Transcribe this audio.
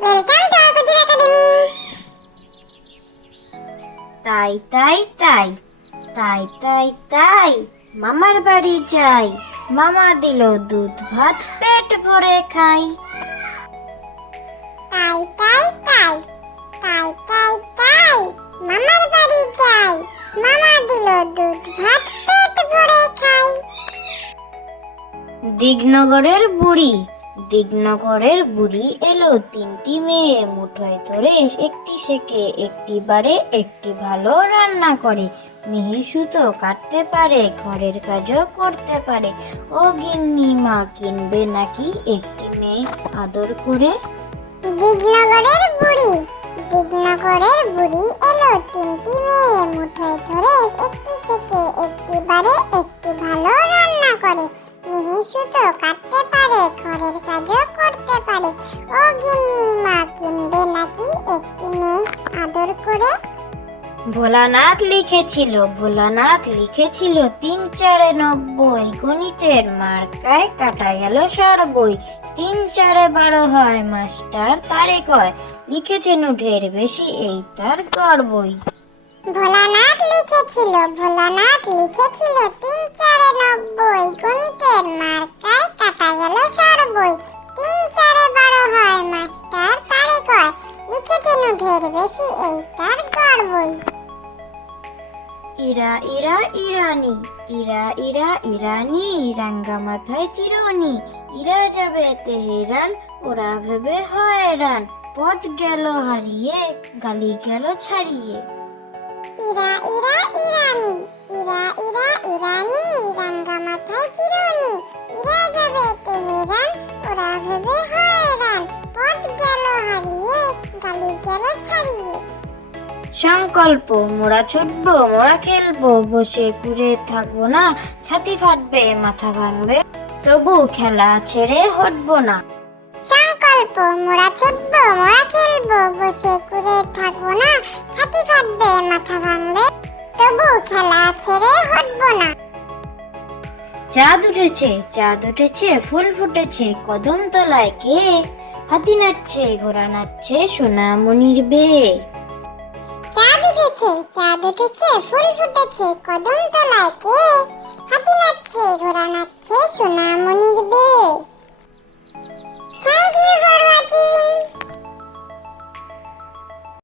Welcome to আকুতিভ academy তাই তাই তাই তাই তাই তাই মামার বাড়ি যাই। মামা দিল দুধ ভাত পেট ভরে খাই। তাই তাই তাই তাই তাই তাই মামার বাড়ি যাই। মামা দিল দুধ ভাত পেট ভরে খাই। দিগনগরের বুড়ি। দিগনগরের বুড়ি এলো তিনটি মেয়ে মুঠোয় ধরে একটি শেখে, একটি বারে, একটি ভালো রান্না করে। মিহি সুতো কাটতে পারে, ঘরের কাজও করতে পারে। ও গিন্নি, মা কিনবে নাকি একটি মেয়ে? আদর করে। দিগনগরের বুড়ি। দিগনগরের বুড়ি এলো তিনটি মেয়ে মুঠোয় ধরে একটি শেখে, একটি বারে, একটি ভালো রান্না করে। মিহি সুতো কাটতে পারে, ঘরের পারে ও গিন্নি মা কিনবে নাকি একটি মেয়ে আদর করে? ভোলানাথ লিখেছিল ভোলানাথ লিখেছিল তিন চারে নব্বই গণিতের মার্কায় কাটা গেল সর বই তিন চারে বারো হয় মাস্টার তারে কয় লিখেছেন ঢের বেশি এই তার গর্বই। ভোলানাথ লিখেছিল ভোলানাথ লিখেছিল তিন চারে ঢের বেশি এই তার গর্বই ইরা ইরা ইরানি। ইরা ইরা ইরানি। রাঙ্গা মাথায় চিরুনি। ইরা যাবে তেহেরান ওরা ভেবে হয়রান। পথ গেল হারিয়ে গালি গেল ছাড়িয়ে। ইরা ইরা ছাড়িয়ে সংকল্প মোরা ছুটবো মোরা খেলব বসে ঘুরে থাকব না ছাতি ফাটবে মাথা ভাঙবে তবু খেলা ছেড়ে হটবো না। সংকল্প মোরা ছুটবো মোরা খেলব বসে করে থাকব না ছাতি ফাটবে মাথা ভাঙবে তবু খেলা ছেড়ে হটবো না। চাঁদ উঠেছে চাঁদ উঠেছে ফুল ফুটেছে কদম তলায় কে হাতি নাচছে ঘোড়া নাচছে সোনামণির বে চাঁদ উঠেছে চাঁদ উঠেছে ফুল ফুটেছে কদম তলায়